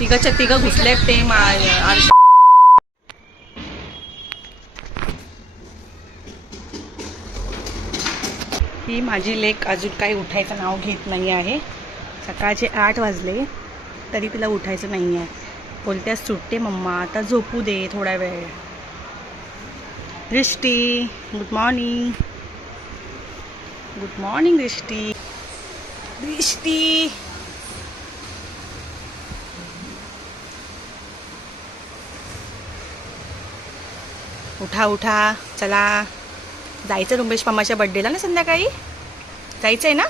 तिघच्या तिघ घुसले ते ही माझी लेक अजून काही उठायचं नाव घेत नाही आहे. सकाळचे 8 वाजले तरी तिला उठायचं नाही आहे. बोलत्या सुट्टे मम्मा आता झोपू दे थोडा वेळ. दृष्टी गुड मॉर्निंग. गुड मॉर्निंग दृष्टी. दृष्टी उठा उठा चला जायचं रुंबेश मामाच्या बर्थडेला ना संध्याकाळी. जायचं आहे ना.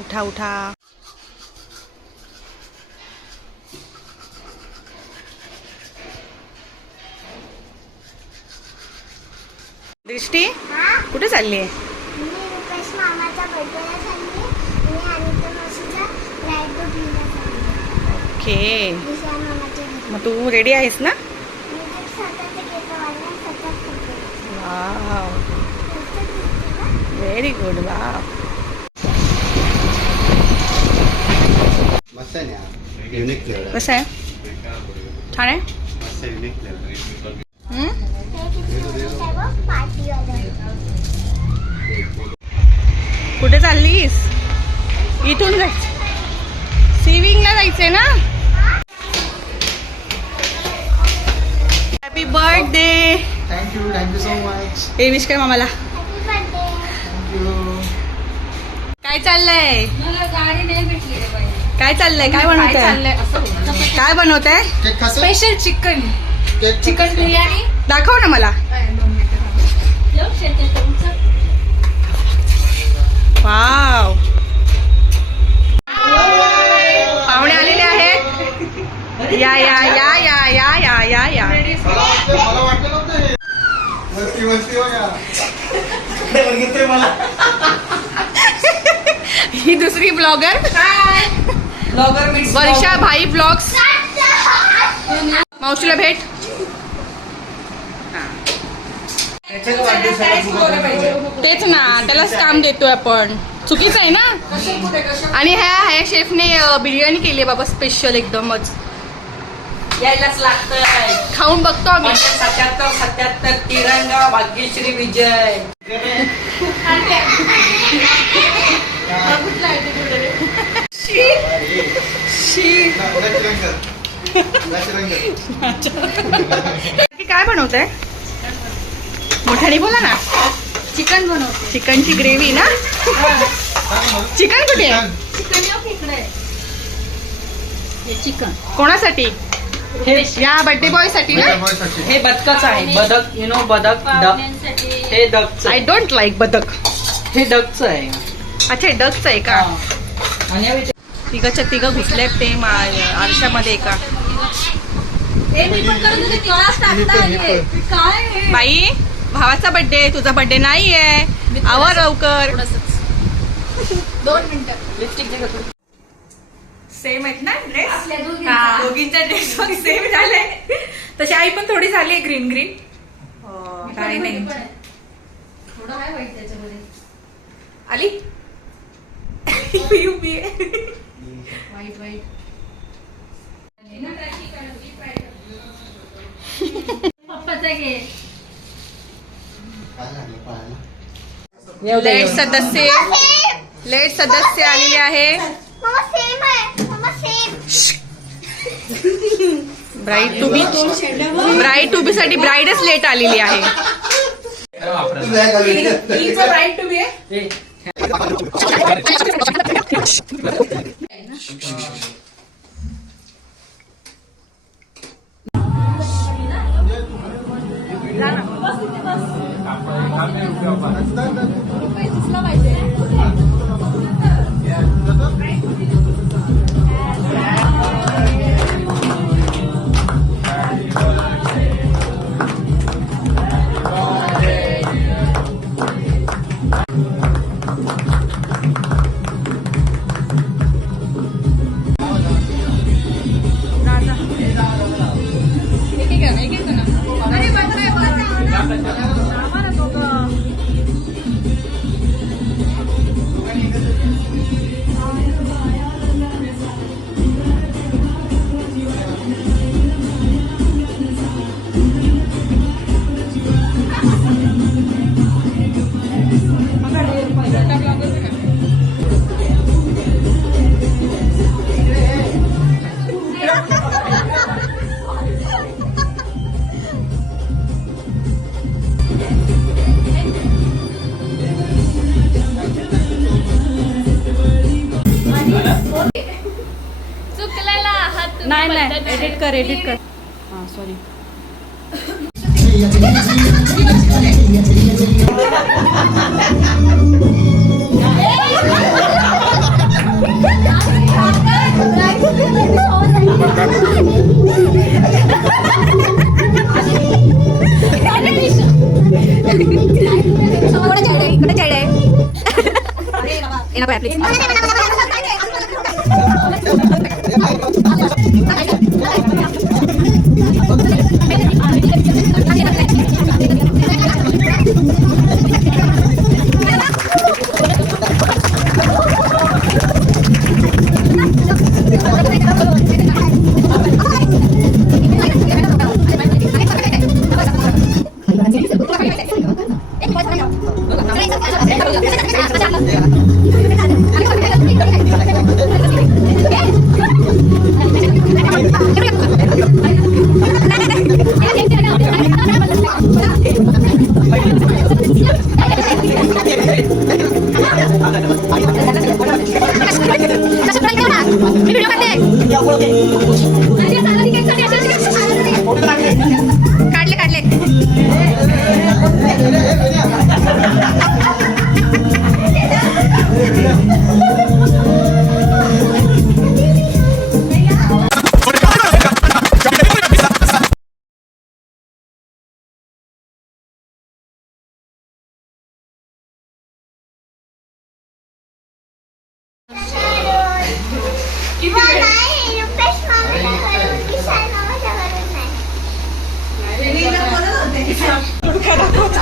उठा उठा. दृष्टी कुठे चालली आहे. ओके मग तू रेडी आहेस ना. Wow very good. वाव कसं आहे. छान आहे. कुठे चाललीस. इथून जायचं स्विमिंगला जायचंय ना. Happy birthday. Thank you so much. हे विश कर मामाला. काय चाललंय. काय चाललंय. काय बनवतंय. काय बनवतंय. Special chicken biryani. दाखव ना मला. वाव पाहुणे आलेले आहेत. या या या या या या या या. ही दुसरी ब्लॉगर वर्षा भाई ब्लॉग्स. मावशीला भेट. तेच ना त्यालाच काम देतोय आपण. चुकीचं आहे ना. आणि ह्या शेफने बिर्याणी केली आहे बाबा स्पेशल एकदमच. यायलाच लागतं. खाऊन बघतो आम्ही. 77 तिरंगा भाग्यश्री विजय. काय बनवतंय. मोठ्याने बोला ना. चिकन बनवते. चिकनची ग्रेव्ही ना. चिकन कुठे आहे. चिकन कोणासाठी. या बर्थडे बॉय साठी ना. हे बदकाचं आहे. बदक यु नो बदक डक. हे डकचं. आय डोंट लाईक बदक. हे डकचं आहे. अच्छा डकचं आहे का. आणि तिघच्या तिघ घुसले ते आरशामध्ये का. बाई भावाचा बर्थडे तुझा बर्थडे नाहीये. आवर लवकर. 2 मिनिटं. लिपस्टिक दे का. सेम आहेत ना ड्रेस. दोघींचा ड्रेस पण सेम झाले. तशी आई पण थोडी झाली ग्रीन ग्रीन. काही नाही थोडं आहे वाईट त्याच्यामध्ये. आली उभी आहे. वाईट वाईट. पप्पाचा घे. लेट सदस्य आलेले आहे. ब्राईड टू बी साठी ब्राईडच लेट आलेली आहे. ब्राईड टू बी आहे. नाही नाही एडिट कर हां सॉरी.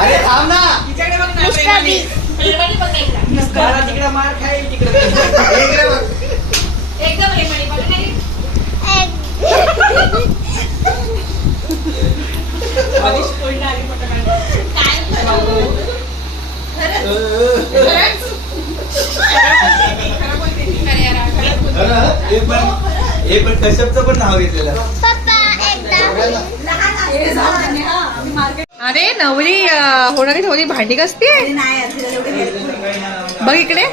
अरे थांब ना. तिकडे मार खाईल तिकडे. हे पण कश्यपचं पण नाव घेतलेलं. अरे नवरी होणारी नवरी भांडी कसते बघ इकडे.